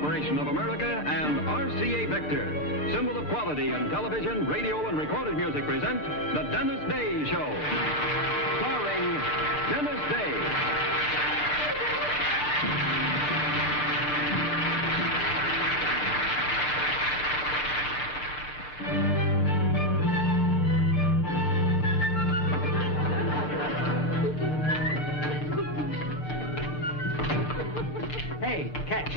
Corporation of America and RCA Victor, symbol of quality in television, radio, and recorded music, present The Dennis Day Show, starring Dennis Day. Hey, catch.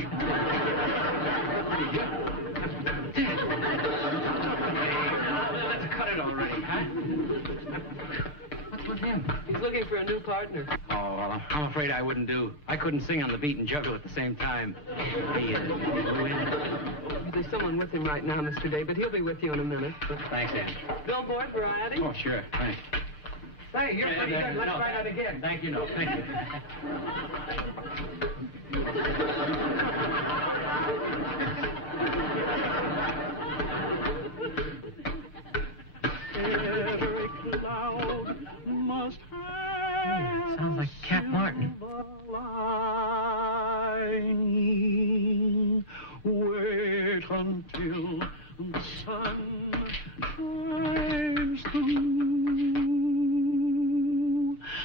Let's cut it already, huh? What's with him? He's looking for a new partner. Oh, well, I'm afraid I wouldn't do. I couldn't sing on the beat and juggle at the same time. There's someone with him right now, Mr. Day, but he'll be with you in a minute. Thanks, Ann. Billboard variety? Oh, sure. Thanks. Hey, you're pretty good. Let's try that again. Thank you, no. Thank you. Every cloud must have Sounds like Cat Martin. lining. Wait until the sun shines through.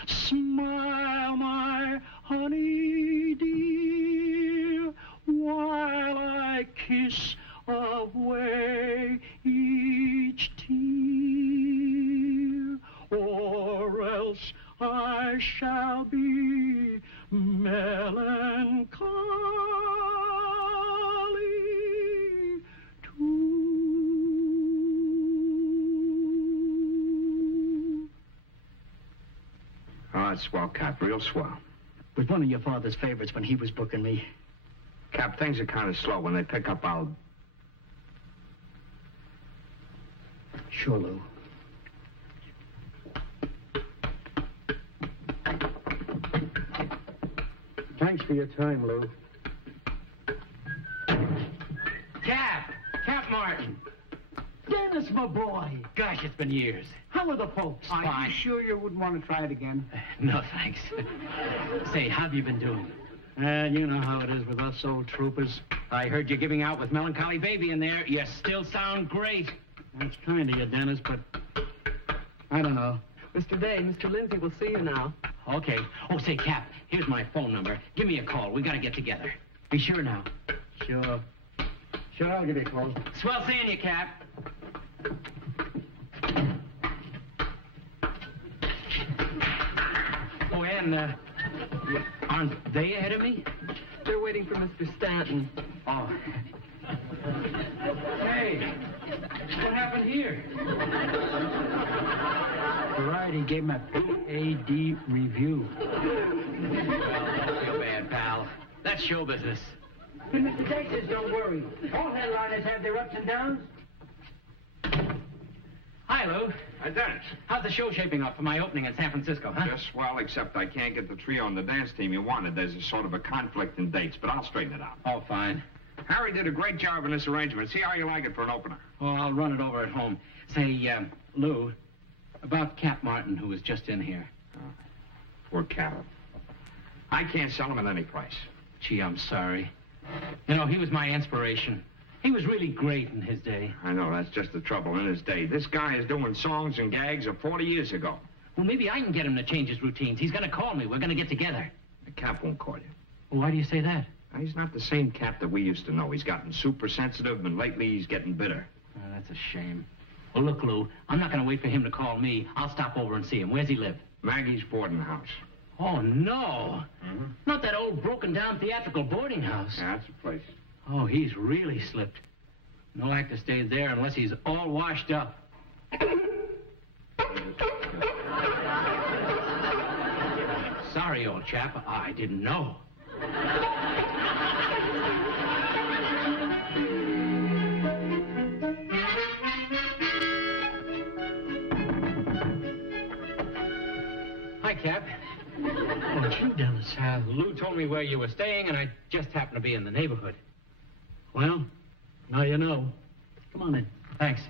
Smile, my honey dear, while I kiss away each tear, or else I shall be melancholy too. Oh, it's swell, Cap, real swell. Was one of your father's favorites when he was booking me. Cap, things are kind of slow. When they pick up, I'll... Sure, Lou. Thanks for your time, Lou. Cap Martin! Dennis, my boy, Gosh, it's been years. how are the folks? Fine. Are you sure you wouldn't want to try it again? No, thanks. Say, how have you been doing? You know how it is with us old troopers. I heard you giving out with Melancholy Baby in there. You still sound great. That's kind of you, Dennis, but I don't know. Mr. Day, Mr. Lindsay will see you now. Okay. Oh, say, Cap, here's my phone number. Give me a call. We got to get together. Be sure now. Sure. Sure, I'll give you a call. Swell seeing you, Cap. Oh, and, aren't they ahead of me? They're waiting for Mr. Stanton. Oh. Hey, what happened here? Variety gave him a PAD review. Well, don't feel bad, pal. That's show business. And Mr. Day says don't worry. All headliners have their ups and downs. Hi, Lou. Hi, Dennis. How's the show shaping up for my opening in San Francisco, huh? Just swell, except I can't get the trio on the dance team you wanted. There's a sort of a conflict in dates, but I'll straighten it out. Oh, fine. Harry did a great job in this arrangement. See how you like it for an opener. Oh, I'll run it over at home. Say, Lou, about Cap Martin, who was just in here. Poor Cap. I can't sell him at any price. Gee, I'm sorry. You know, he was my inspiration. He was really great in his day. I know, that's just the trouble in his day. This guy is doing songs and gags of 40 years ago. Well, maybe I can get him to change his routines. He's going to call me. We're going to get together. The Cap won't call you. Well, why do you say that? He's not the same Cap that we used to know. He's gotten super sensitive, and lately he's getting bitter. Oh, that's a shame. Well, look, Lou, I'm not going to wait for him to call me. I'll stop over and see him. Where's he live? Maggie's boarding house. Oh, no. Mm-hmm. Not that old broken-down theatrical boarding house. Yeah, that's the place. Oh, he's really slipped. No actor stays there unless he's all washed up. Sorry, old chap. I didn't know. Hi, Cap. Oh, it's you, Dennis. Lou told me where you were staying, and I just happened to be in the neighborhood. Well, now you know. Come on in. Thanks.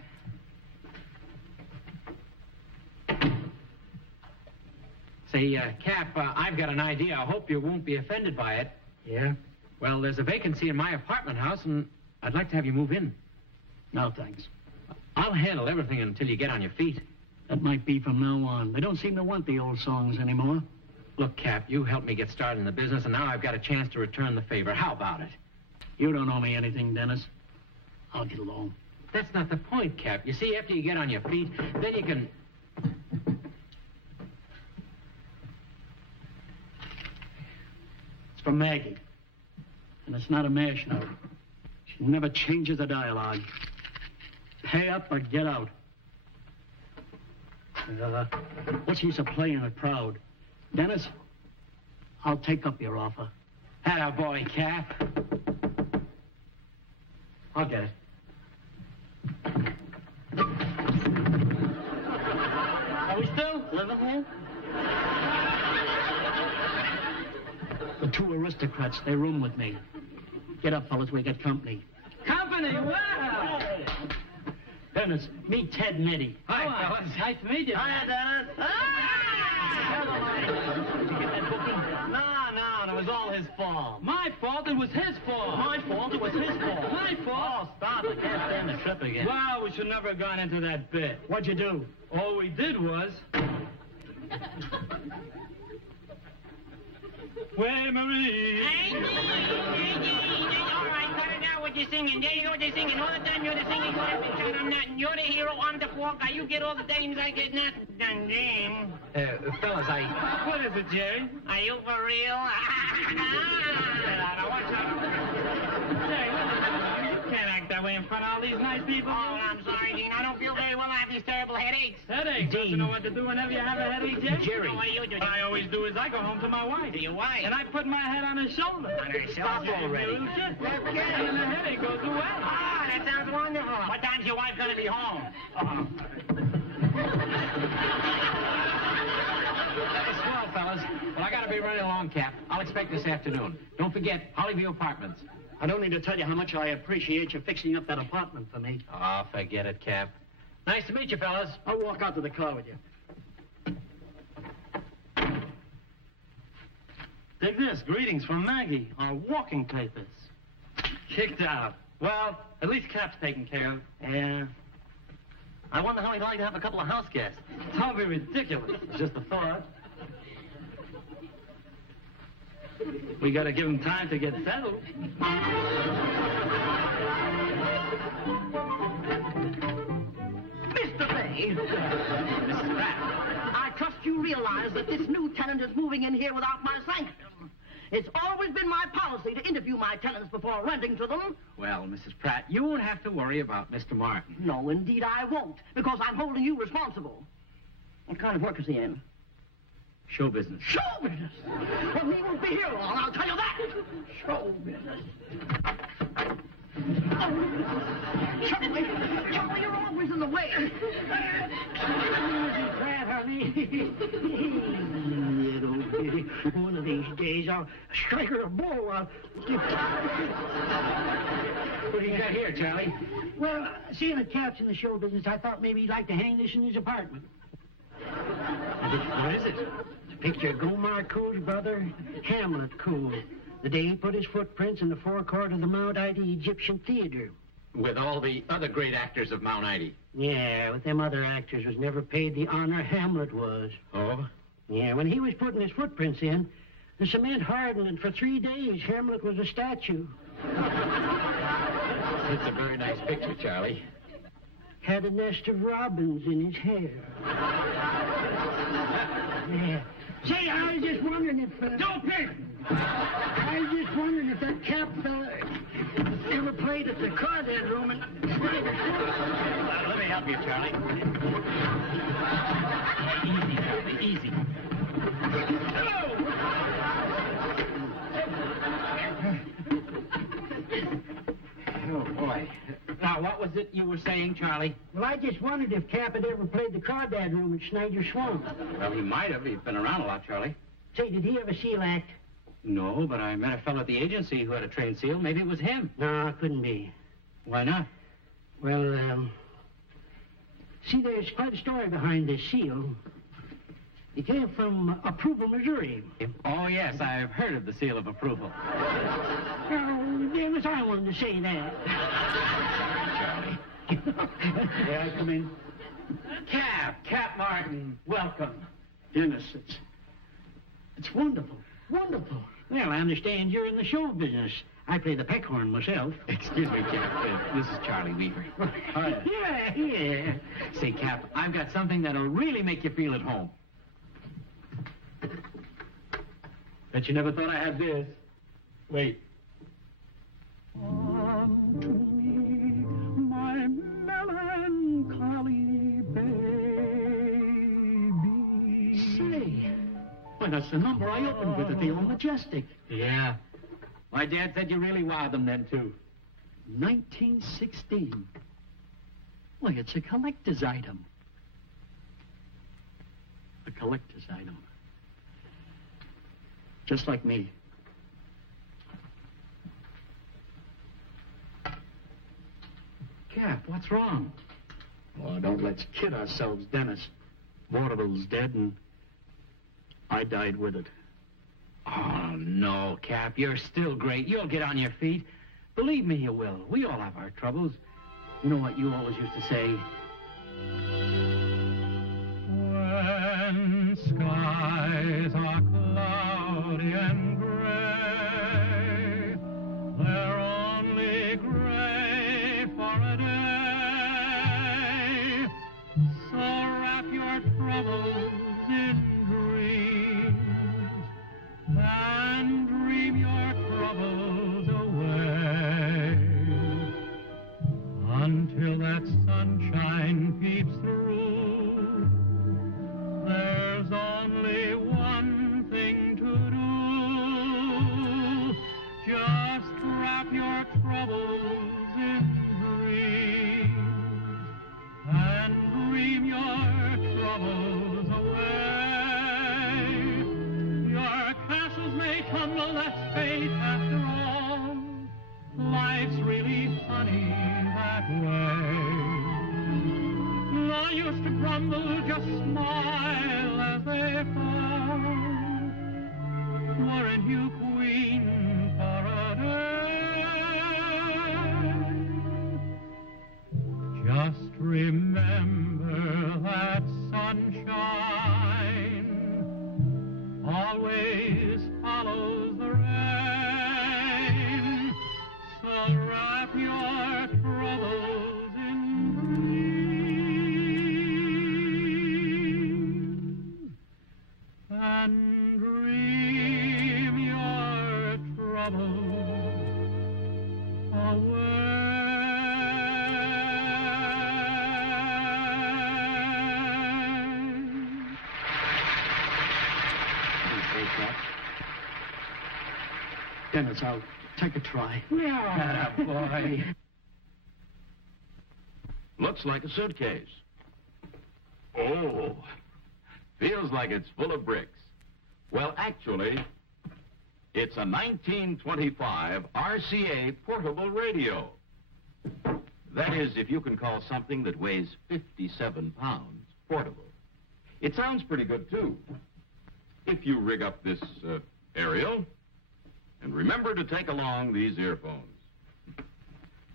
Say, Cap, I've got an idea. I hope you won't be offended by it. Yeah? Well, there's a vacancy in my apartment house, and I'd like to have you move in. No, thanks. I'll handle everything until you get on your feet. That might be from now on. They don't seem to want the old songs anymore. Look, Cap, you helped me get started in the business, and now I've got a chance to return the favor. How about it? You don't owe me anything, Dennis. I'll get along. That's not the point, Cap. You see, after you get on your feet, then you can... It's from Maggie. And it's not a mash note. She never changes the dialogue. Pay up or get out. What's use of playing it proud? Dennis, I'll take up your offer. Atta boy, Cap. I'll get it. Are we still living here? The two aristocrats, they room with me. Get up, fellas, we got company. Company? Wow! Dennis, meet Ted and Eddie. Hi, fellas. Nice to meet you. Hiya, Dennis. Did you get that booking? No, it was all his fault. My fault? It was his fault. My fault? It was his fault. My fault? Oh, stop. I can't stand the trip again. Wow, we should never have gone into that bit. What'd you do? All we did was... Way Marie! All right, cut it out what you're singing. There you go, you're singing. All the time you're the singing, you're the picture, I'm nothing. You're the hero, I'm the fall guy. You get all the dames, I get nothing. Dame. Fellas, What is it, Jerry? Are you for real? Now, watch out. Jerry, listen, you can't act that way in front of all these nice people. Oh, I'm sorry, Dean. I don't feel very well. I have these terrible headaches. Headaches? Don't you know what to do whenever you have a headache, Jerry? Jerry. What do you do? What I always do is I go home to my wife. To your wife? And I put my head on her shoulder. On her shoulder? Stop already. And the headache goes away. Ah, that sounds wonderful. What time's your wife going to be home? Swell, fellas. Well, I gotta be running along, Cap. I'll expect this afternoon. Don't forget, Hollyview Apartments. I don't need to tell you how much I appreciate you fixing up that apartment for me. Oh, forget it, Cap. Nice to meet you, fellas. I'll walk out to the car with you. Take this. Greetings from Maggie. Our walking papers. Kicked out. Well, at least Cap's taken care of. Yeah. I wonder how he'd like to have a couple of house guests. Don't be ridiculous. It's just a thought. We gotta give him time to get settled. Mr. Bay, Mrs. Pratt. I trust you realize that this new tenant is moving in here without my sanction. It's always been my policy to interview my tenants before renting to them. Well, Mrs. Pratt, you won't have to worry about Mr. Martin. No, indeed I won't, because I'm holding you responsible. What kind of work is he in? Show business. Show business! Well, he won't be here long, I'll tell you that! Show business. Oh, Charlie, you're always in the way. Pratt, honey. One of these days, I'll strike her a blow. What do you got here, Charlie? Well, seeing that Cap's in the show business, I thought maybe he'd like to hang this in his apartment. What is it? It's a picture of Gomar Coole's brother, Hamlet Coole, the day he put his footprints in the forecourt of the Mount Ida Egyptian Theater. With all the other great actors of Mount Ida. Yeah, with them other actors was never paid the honor Hamlet was. Oh? Yeah, when he was putting his footprints in, the cement hardened, and for 3 days, Hamlet was a statue. It's a very nice picture, Charlie. Had a nest of robins in his hair. Yeah. Say, I was just wondering if... Don't pick! I was just wondering if that Cap fella ever played at the Cardad room and... Let me help you, Charlie. Easy, Charlie, easy. Oh, boy. Now, what was it you were saying, Charlie? Well, I just wondered if Cap had ever played the Cardad room at Snyder Swamp. Well, he might have. He's been around a lot, Charlie. Say, did he ever seal act? No, but I met a fellow at the agency who had a trained seal. Maybe it was him. No, it couldn't be. Why not? Well, see, there's quite a story behind this seal. It here from Approval, Missouri. Oh, yes, I've heard of the seal of approval. Oh, Dennis, I wanted to say that. May I come in? Cap Martin, welcome. Dennis, it's wonderful, wonderful. Well, I understand you're in the show business. I play the peckhorn myself. Excuse me, Cap. This is Charlie Weaver. Yeah. Say, Cap, I've got something that'll really make you feel at home. Bet you never thought I had this. Wait. Unto me, my melancholy baby. Say, why, that's the number I opened with at the Old Majestic. Yeah. My dad said you really wowed them then, too. 1916. Why, it's a collector's item. A collector's item. Just like me. Cap, what's wrong? Oh, don't let's kid ourselves, Dennis. Vaudeville's dead, and I died with it. Oh, no, Cap, you're still great. You'll get on your feet. Believe me, you will. We all have our troubles. You know what you always used to say? When skies are cloudy and gray, they're only gray for a day. So wrap your troubles in dreams and dream your troubles away until that sunshine peeps through. There's only one thing to do. Just wrap your troubles in dreams and dream your troubles away. Your castles may tumble, that's fate after all. Life's really funny that way. I used to grumble, just smile as they fall. Weren't you queen for a day? Just remember that sunshine always follows the rain. So wrap your troubles in dreams and dream your troubles away. Dennis, I'll take a try. Yeah, boy. Looks like a suitcase. Oh, feels like it's full of bricks. Well, actually, it's a 1925 RCA portable radio. That is, if you can call something that weighs 57 pounds portable. It sounds pretty good, too. If you rig up this aerial, and remember to take along these earphones.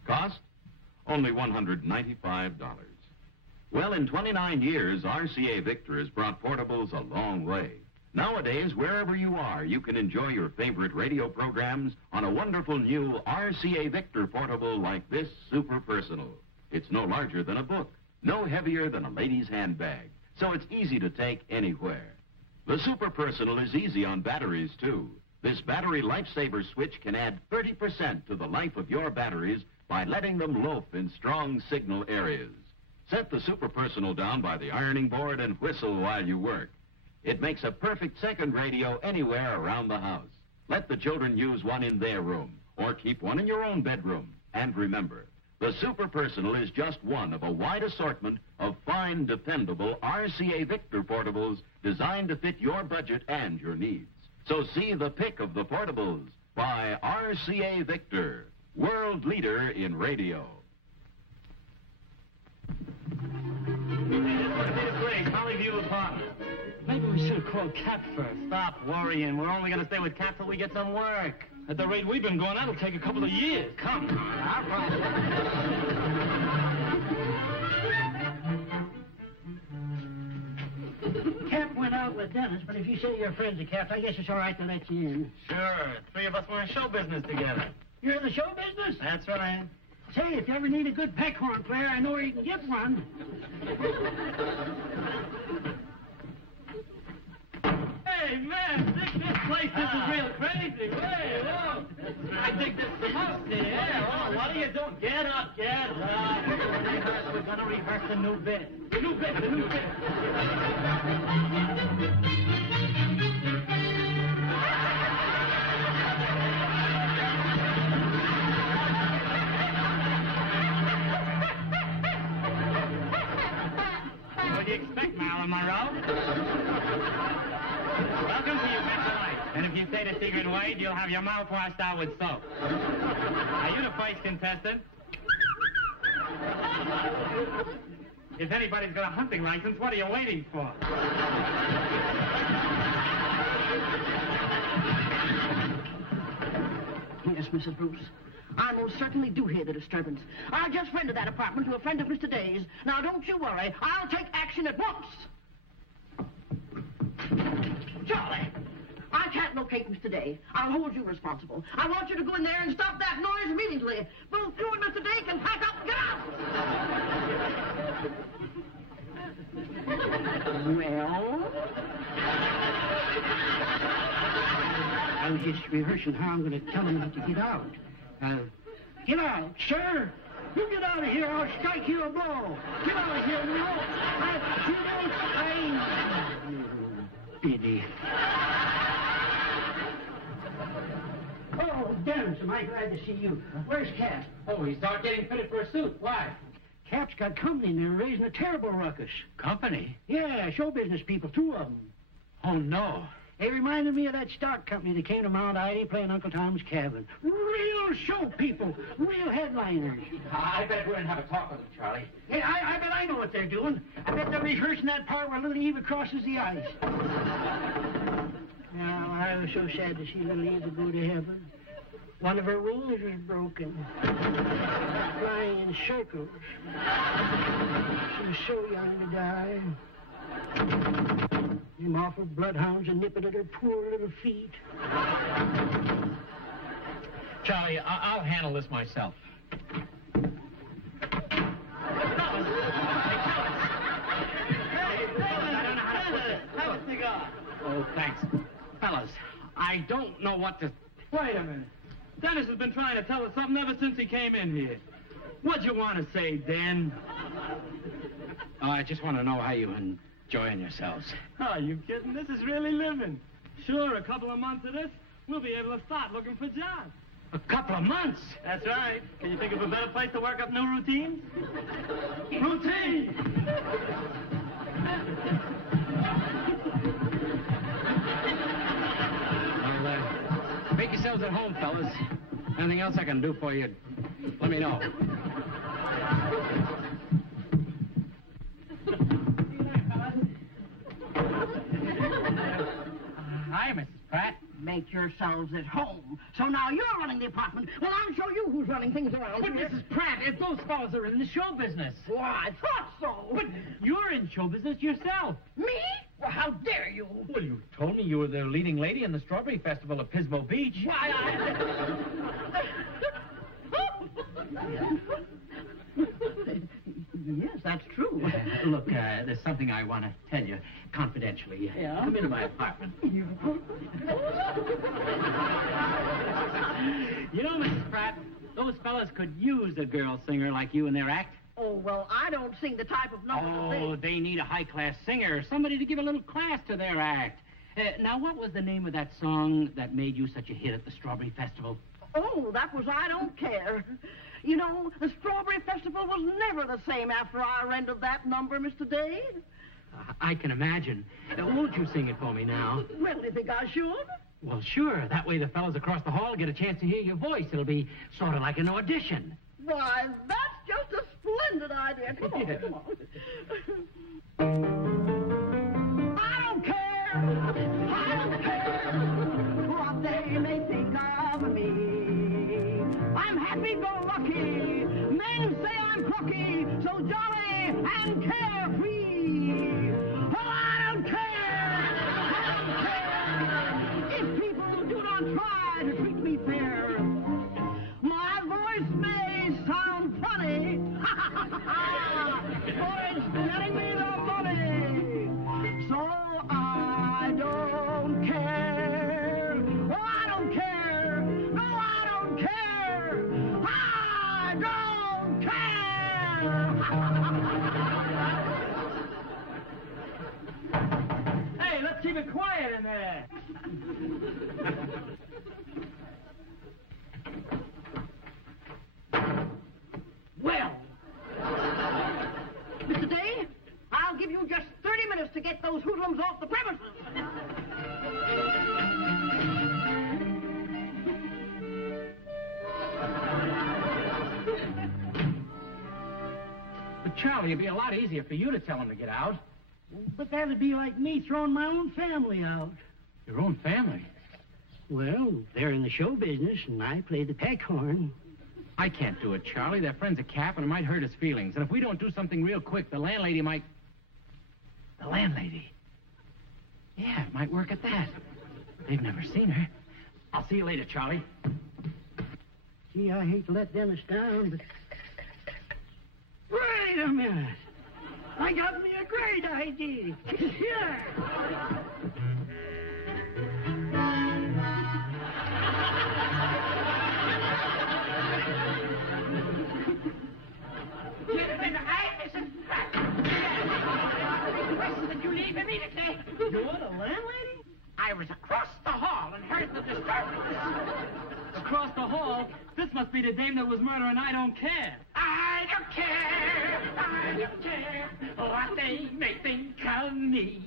Cost? Only $195. Well, in 29 years, RCA Victor has brought portables a long way. Nowadays, wherever you are, you can enjoy your favorite radio programs on a wonderful new RCA Victor portable like this Super Personal. It's no larger than a book, no heavier than a lady's handbag, so it's easy to take anywhere. The Super Personal is easy on batteries, too. This battery lifesaver switch can add 30% to the life of your batteries by letting them loaf in strong signal areas. Set the Super Personal down by the ironing board and whistle while you work. It makes a perfect second radio anywhere around the house. Let the children use one in their room, or keep one in your own bedroom. And remember, the Super Personal is just one of a wide assortment of fine, dependable RCA Victor portables designed to fit your budget and your needs. So see the pick of the portables by RCA Victor, world leader in radio. Great, Holly View apartment. Maybe we should call Cap first. Stop worrying. We're only going to stay with Cap till we get some work. At the rate we've been going, that'll take a couple of years. Come. Cap went out with Dennis, but if you say you're friends of Cap, I guess it's all right to let you in. Sure. Three of us were in show business together. You're in the show business? That's right. Say, if you ever need a good peckhorn player, I know where you can get one. Hey, man, this place is real crazy. Hey, whoa. I think this is the most here. Yeah, well, what are you doing? Get up, get up. We're going to rehearse the new bit. The new bit. What do you expect, Marilyn Monroe? Welcome to your best life. And if you say the secret word, you'll have your mouth washed out with soap. Are you the first contestant? If anybody's got a hunting license, what are you waiting for? Yes, Mrs. Bruce. I most certainly do hear the disturbance. I just rented that apartment to a friend of Mr. Day's. Now, don't you worry. I'll take action at once. Charlie, I can't locate Mr. Day. I'll hold you responsible. I want you to go in there and stop that noise immediately. Both you and Mr. Day can pack up and get out. Well? I was just rehearsing how I'm going to tell him to get out. Get out, sir! You get out of here, I'll strike you a blow! Get out of here, no! Idiot. Oh, Dennis, am I glad to see you. Where's Cap? Oh, he's out getting fitted for a suit. Why? Cap's got company and they're raising a terrible ruckus. Company? Yeah, show business people, two of them. Oh, no. They reminded me of that stock company that came to Mount Ida playing Uncle Tom's Cabin. Real show people, real headliners. I bet we're going to have a talk with them, Charlie. Hey, I bet I know what they're doing. I bet they're rehearsing that part where little Eva crosses the ice. Now, I was so sad to see little Eva go to heaven. One of her wings was broken. Flying in circles. She was so young to die. Them awful bloodhounds are nipping at her poor little feet. Charlie, I'll handle this myself. Have a cigar. Oh, thanks. Fellas, I don't know what to... Wait a minute. Dennis has been trying to tell us something ever since he came in here. What'd you want to say, Den? Oh, I just want to know how you're enjoying yourselves. Are you kidding? This is really living. Sure, a couple of months of this, we'll be able to start looking for jobs. A couple of months? That's right. Can you think of a better place to work up new routines? Routine! Well, make yourselves at home, fellas. Anything else I can do for you, let me know. Hi, Mrs. Pratt. Make yourselves at home. So now you're running the apartment. Well, I'll show you who's running things around But, here. Mrs. Pratt, if those fellows are in the show business. Why, I thought so. But you're in show business yourself. Me? Well, how dare you? Well, you told me you were the leading lady in the Strawberry Festival at Pismo Beach. Why, Yes, that's true. Look, there's something I want to tell you confidentially. Yeah? Come into my apartment. You know, Mrs. Pratt, those fellas could use a girl singer like you in their act. Oh, well, I don't sing the type of number Oh, they need a high-class singer, somebody to give a little class to their act. Now, what was the name of that song that made you such a hit at the Strawberry Festival? Oh, that was I Don't Care. You know, the Strawberry Festival was never the same after I rendered that number, Mr. Day. I can imagine. Won't you sing it for me now? Well, do you think I should? Well, sure. That way the fellas across the hall get a chance to hear your voice. It'll be sort of like an audition. Why, that's just a splendid idea. Come on, Yeah. come on. I don't care. Yeah. Well, Mr. Day, I'll give you just 30 minutes to get those hoodlums off the premises. But, Charlie, it'd be a lot easier for you to tell them to get out. But that'd be like me throwing my own family out. Your own family? Well, they're in the show business, and I play the pack horn. I can't do it, Charlie. Their friend's a cap, and it might hurt his feelings. And if we don't do something real quick, the landlady might... The landlady? Yeah, it might work at that. They've never seen her. I'll see you later, Charlie. Gee, I hate to let Dennis down, but... Wait a minute. I got me a great idea. Yeah. Gentlemen, I, Mrs. Pratt. Request that you leave immediately. You're the landlady? I was across the hall and heard the disturbance. Across the hall? This must be the dame that was murdering I Don't Care. I don't care. I don't care what they may think of me.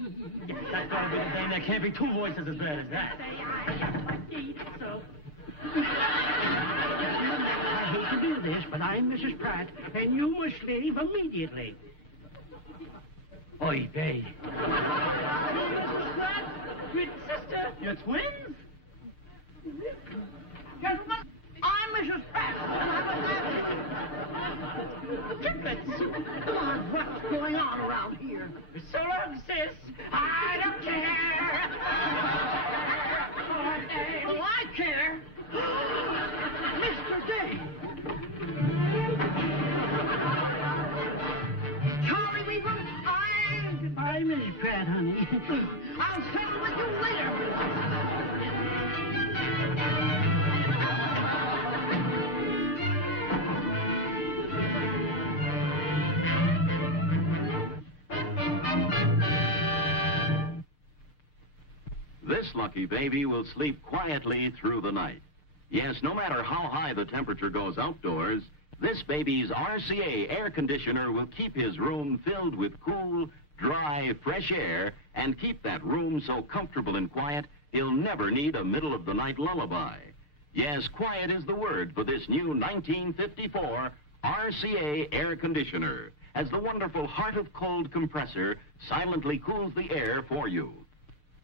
That's gotta be the dame. There can't be two voices as bad as that. I need so. I hate to do this, but I'm Mrs. Pratt, and you must leave immediately. Oy vey. Twin sister. You're twins? Gentlemen, I'm Mrs. Pratt. Triplets. What's going on around here? So long, sis. I don't care. Oh, I care. Mr. Day. Charlie Weaver, Goodbye, Mrs. Pratt, honey. I'll settle with you later. This lucky baby will sleep quietly through the night. Yes, no matter how high the temperature goes outdoors, this baby's RCA air conditioner will keep his room filled with cool, dry, fresh air and keep that room so comfortable and quiet he'll never need a middle-of-the-night lullaby. Yes, quiet is the word for this new 1954 RCA air conditioner, as the wonderful Heart of Cold compressor silently cools the air for you.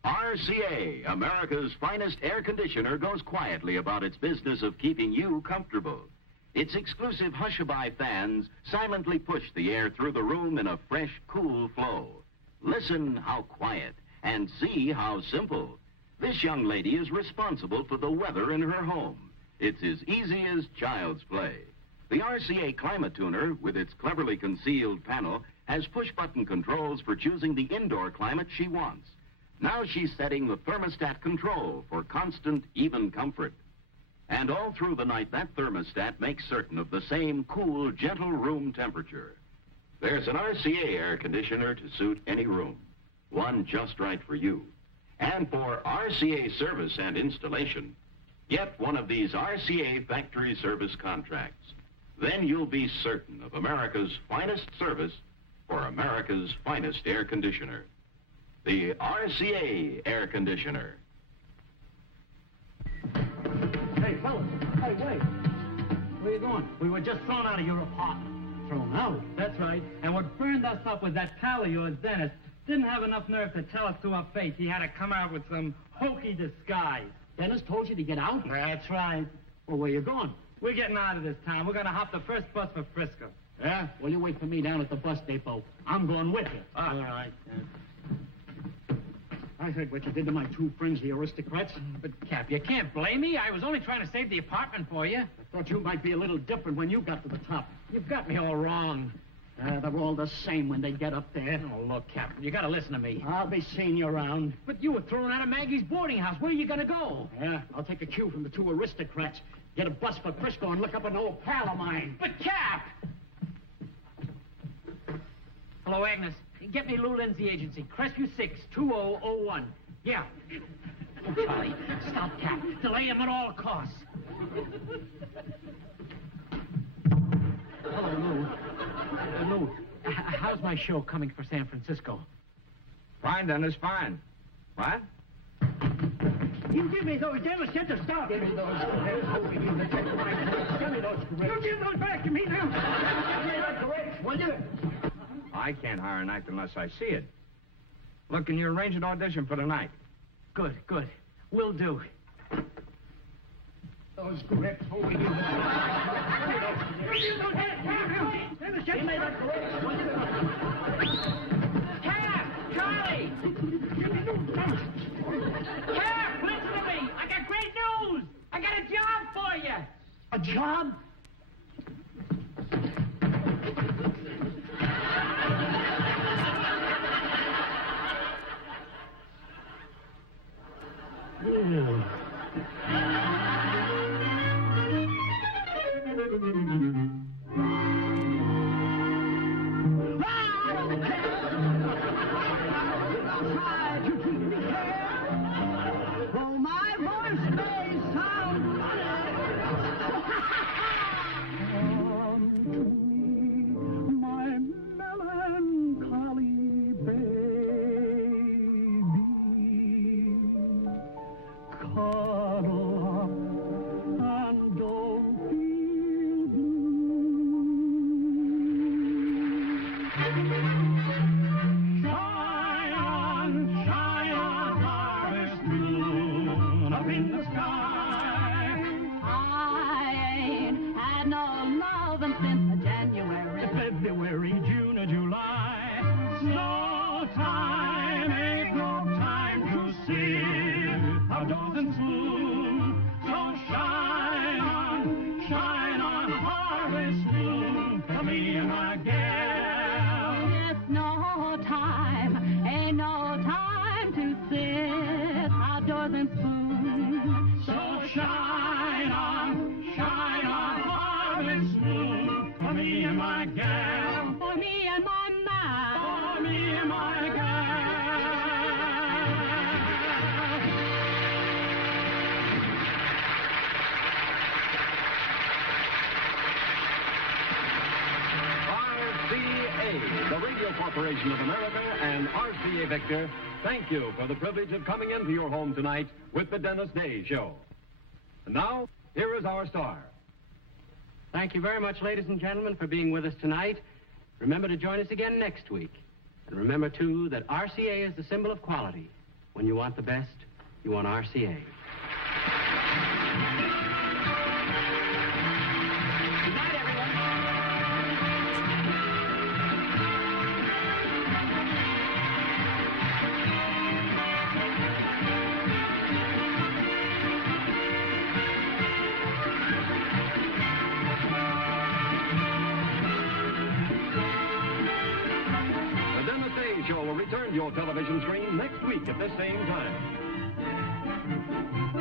RCA, America's finest air conditioner, goes quietly about its business of keeping you comfortable. Its exclusive Hushabye fans silently push the air through the room in a fresh, cool flow. Listen how quiet, and see how simple. This young lady is responsible for the weather in her home. It's as easy as child's play. The RCA Climate Tuner, with its cleverly concealed panel, has push-button controls for choosing the indoor climate she wants. Now she's setting the thermostat control for constant, even comfort. And all through the night, that thermostat makes certain of the same cool, gentle room temperature. There's an RCA air conditioner to suit any room. One just right for you. And for RCA service and installation, get one of these RCA factory service contracts. Then you'll be certain of America's finest service for America's finest air conditioner. The RCA air conditioner. Hey, fellas. Hey, wait. Where you going? We were just thrown out of your apartment. Thrown out? That's right. And what burned us up was that pal of yours, Dennis. Didn't have enough nerve to tell us to our face. He had to come out with some hokey disguise. Dennis told you to get out? That's right. Well, where you going? We're getting out of this town. We're going to hop the first bus for Frisco. Yeah? Well, you wait for me down at the bus depot. I'm going with you. All right. I heard what you did to my two friends, the aristocrats. But, Cap, you can't blame me. I was only trying to save the apartment for you. I thought you might be a little different when you got to the top. You've got me all wrong. They're all the same when they get up there. Oh, look, Captain, you got to listen to me. I'll be seeing you around. But you were thrown out of Maggie's boarding house. Where are you going to go? Yeah, I'll take a cue from the two aristocrats. Get a bus for Frisco and look up an old pal of mine. But, Cap! Hello, Agnes. Get me Lou Lindsay Agency, Crestview 6, 2001. Yeah. Oh, Charlie, stop that. Delay him at all costs. Hello, Lou. Lou, how's my show coming for San Francisco? Fine, Dennis, fine. What? You give me those, Dennis. Get the stop. Give me those. Give me those grapes. You give those back to me now. Give me those grapes, will you? I can't hire an actor unless I see it. Look, can you arrange an audition for tonight? Good, good. Will do. Those grapes, will you? Give me those. Dennis, give me those grapes, will you? Cap! Charlie! Cap, listen to me! I got great news! I got a job for you! A job? Oh, my voice may sound Come to me, my melancholy baby. Cuddle up and don't feel blue. Shine on, harvest moon up in the sky. I ain't had no lovin' since January. February, June, or July. No time, ain't no time to sit outdoors and swoon. So shine on, harvest moon for me and my gal. It's no time, ain't no time to sit outdoors and spoon. So shine on, harvest moon for me and my gal. For me and my man. For me and my gal. RCA, the Radio Corporation of America, and RCA Victor, thank you for the privilege of coming into your home tonight with the Dennis Day Show. And now, here is our star. Thank you very much, ladies and gentlemen, for being with us tonight. Remember to join us again next week. And remember, too, that RCA is the symbol of quality. When you want the best, you want RCA. Good night, everyone. The Dennis Day Show will return to your television screen next week at this same time.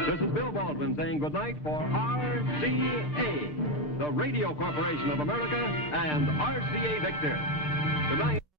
This is Bill Baldwin saying goodnight for RCA, the Radio Corporation of America, and RCA Victor. Good night.